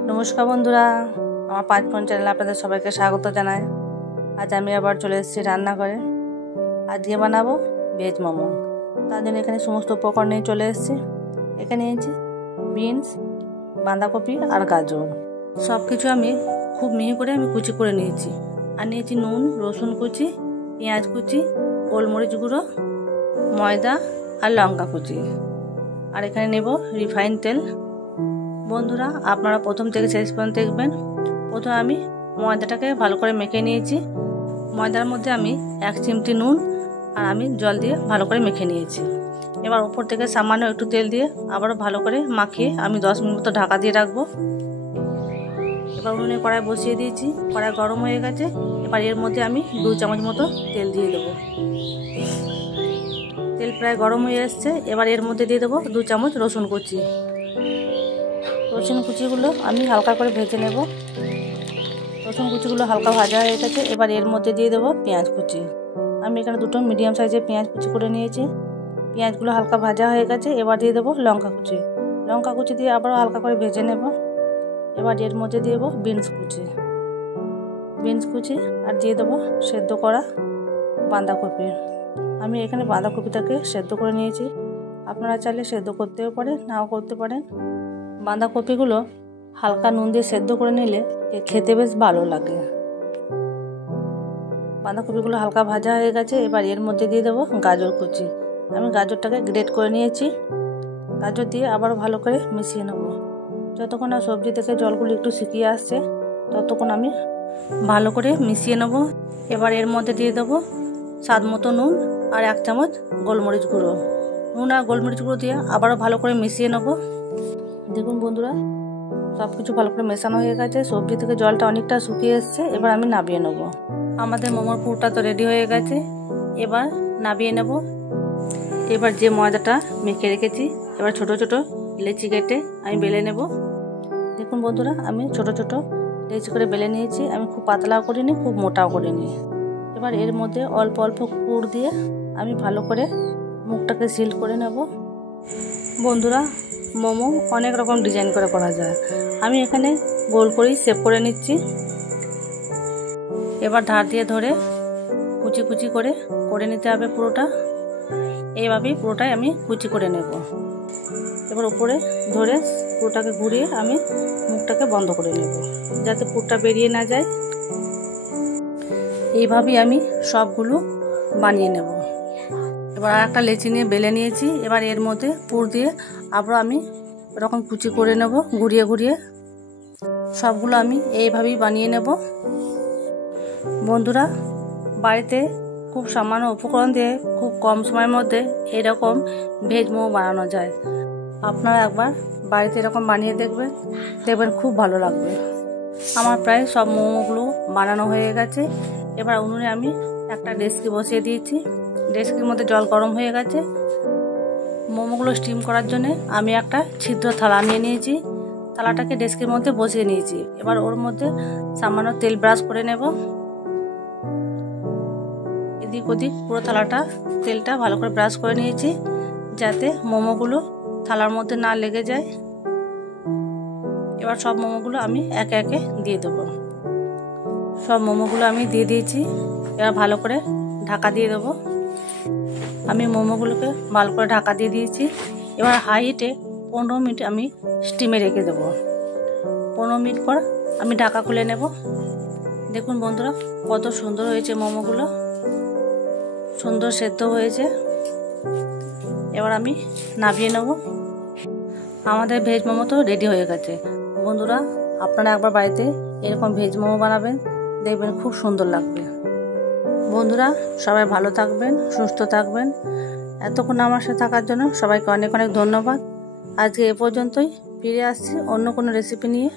নমস্কার বন্ধুরা, আমার 5 ফোন চ্যানেলে আপনাদের সবাইকে স্বাগত জানাই। আজ আমি আবার চলে এসেছি রান্নাঘরে। আজকে বানাবো ভেজ মোমো। তার জন্য এখানে সমস্ত উপকরণ নিয়ে চলে এসেছি। এখানে নিয়েছি বিনস, বাঁধাকপি আর গাজর। সব কিছু আমি খুব মিহি করে কুচি করে নিয়েছি। আর নিয়েছি নুন, রসুন কুচি, পেঁয়াজ কুচি, গোলমরিচ গুঁড়ো, ময়দা আর লঙ্কা কুচি। আর এখানে নেব রিফাইন তেল। বন্ধুরা, আপনারা প্রথম থেকে শেষ পর্যন্ত দেখবেন। প্রথমে আমি ময়দাটাকে ভালো করে মেখে নিয়েছি। ময়দার মধ্যে আমি 1 চিমটি নুন আর আমি জল দিয়ে ভালো করে মেখে নিয়েছি। এবার উপর থেকে সামান্য একটু তেল দিয়ে আবারও ভালো করে মাখিয়ে আমি 10 মিনিট মতো ঢাকা দিয়ে রাখবো। এবার উনুনে কড়াই বসিয়ে দিয়েছি। কড়াই গরম হয়ে গেছে। এবার এর মধ্যে আমি 2 চামচ মতো তেল দিয়ে দেবো। তেল প্রায় গরম হয়ে এসছে। এবার এর মধ্যে দিয়ে দেবো 2 চামচ রসুন কুচি। রসুন কুচিগুলো আমি হালকা করে ভেজে নেব। রসুন কুচিগুলো হালকা ভাজা হয়ে গেছে। এবার এর মধ্যে দিয়ে দেবো পেঁয়াজ কুচি। আমি এখানে 2টো মিডিয়াম সাইজের পেঁয়াজ কুচি করে নিয়েছি। পেঁয়াজগুলো হালকা ভাজা হয়ে গেছে। এবার দিয়ে দেবো লঙ্কা কুচি। লঙ্কা কুচি দিয়ে আবারও হালকা করে ভেজে নেব। এবার এর মধ্যে দিয়ে দেবো বিনস কুচি আর দিয়ে দেবো সেদ্ধ করা বাঁধাকপি। আমি এখানে বাঁধাকপিটাকে সেদ্ধ করে নিয়েছি। আপনারা চাইলে সেদ্ধ করতেও পারেন, নাও করতে পারেন। বাঁধাকপিগুলো হালকা নুন দিয়ে সেদ্ধ করে নিলে খেতে বেশ ভালো লাগে। বাঁধাকপিগুলো হালকা ভাজা হয়ে গেছে। এবার এর মধ্যে দিয়ে দেবো গাজর কুচি। আমি গাজরটাকে গ্রেট করে নিয়েছি। গাজর দিয়ে আবার ভালো করে মিশিয়ে নেব। যতক্ষণ না সবজি থেকে জলগুলো একটু শুকিয়ে আসছে ততক্ষণ আমি ভালো করে মিশিয়ে নেব। এবার এর মধ্যে দিয়ে দেবো স্বাদ মতো নুন আর 1 চামচ গোলমরিচ গুঁড়ো। নুন আর গোলমরিচ গুঁড়ো দিয়ে আবারও ভালো করে মিশিয়ে নেব। দেখুন বন্ধুরা, সব কিছু ভালো করে মেশানো হয়ে গেছে। সবজি থেকে জলটা অনেকটা শুকিয়ে এসছে। এবার আমি নামিয়ে নেব। আমাদের মোমোর পুরটা তো রেডি হয়ে গেছে। এবার নামিয়ে নেব। এবার যে ময়দাটা মেখে রেখেছি, এবার ছোট ছোট লেচি কেটে আমি বেলে নেব। দেখুন বন্ধুরা, আমি ছোট ছোট লেচি করে বেলে নিয়েছি। আমি খুব পাতলাও করিনি, খুব মোটাও করিনি। এবার এর মধ্যে অল্প অল্প পুর দিয়ে আমি ভালো করে মুখটাকে সিল করে নেব। বন্ধুরা, মোমো অনেক রকম ডিজাইন করে করা যায়। আমি এখানে গোল করেই শেপ করে নিচ্ছি। এবার ধার দিয়ে ধরে কুচি কুচি করে নিতে হবে পুরোটা। এইভাবেই পুরোটাই আমি কুচি করে নেব। এবার উপরে ধরে পুরোটাকে ঘুরিয়ে আমি মুখটাকে বন্ধ করে নেব, যাতে পুরটা বেরিয়ে না যায়। এইভাবেই আমি সবগুলো বানিয়ে নেব। এবার আর একটা লেচি নিয়ে বেলে নিয়েছি। এবার এর মধ্যে পুর দিয়ে আবার আমি এরকম কুচি করে নেব। ঘুরিয়ে ঘুরিয়ে সবগুলো আমি এইভাবেই বানিয়ে নেব। বন্ধুরা, বাড়িতে খুব সামান্য উপকরণ দিয়ে খুব কম সময়ের মধ্যে এরকম ভেজ মোমো বানানো যায়। আপনারা একবার বাড়িতে এরকম বানিয়ে দেখবেন খুব ভালো লাগবে। আমার প্রায় সব মোমোগুলো বানানো হয়ে গেছে। এবার উনুনে আমি একটা ডেচকি বসিয়ে দিয়েছি। ডেচকির মধ্যে জল গরম হয়ে গেছে। মোমোগুলো স্টিম করার জন্য আমি একটা ছিদ্র থালা নিয়ে নিয়েছি। থালাটাকে ডেচকির মধ্যে বসিয়ে নিয়েছি। এবার ওর মধ্যে সামান্য তেল ব্রাশ করে নেব। এদিক ওদিক পুরো তেলটা ভালো করে ব্রাশ করে নিয়েছি, যাতে মোমোগুলো থালার মধ্যে না লেগে যায়। এবার সব মোমোগুলো আমি একে একে দিয়ে দেবো। সব মোমোগুলো আমি দিয়ে দিয়েছি। এবার ভালো করে ঢাকা দিয়ে দেবো। আমি মোমোগুলোকে ভালো করে ঢাকা দিয়ে দিয়েছি। এবার হাই হিটে 15 মিনিট আমি স্টিমে রেখে দেবো। 15 মিনিট পর আমি ঢাকা খুলে নেব। দেখুন বন্ধুরা, কত সুন্দর হয়েছে মোমোগুলো, সুন্দর সেদ্ধ হয়েছে। এবার আমি নামিয়ে নেব। আমাদের ভেজ মোমো তো রেডি হয়ে গেছে। বন্ধুরা, আপনারা একবার বাড়িতে এরকম ভেজ মোমো বানাবেন, দেখবেন খুব সুন্দর লাগবে। বন্ধুরা, সবাই ভালো থাকবেন, সুস্থ থাকবেন। এতক্ষণ আমার সাথে থাকার জন্য সবাইকে অনেক অনেক ধন্যবাদ। আজকে এ পর্যন্তই। ফিরে আসছি অন্য কোনো রেসিপি নিয়ে।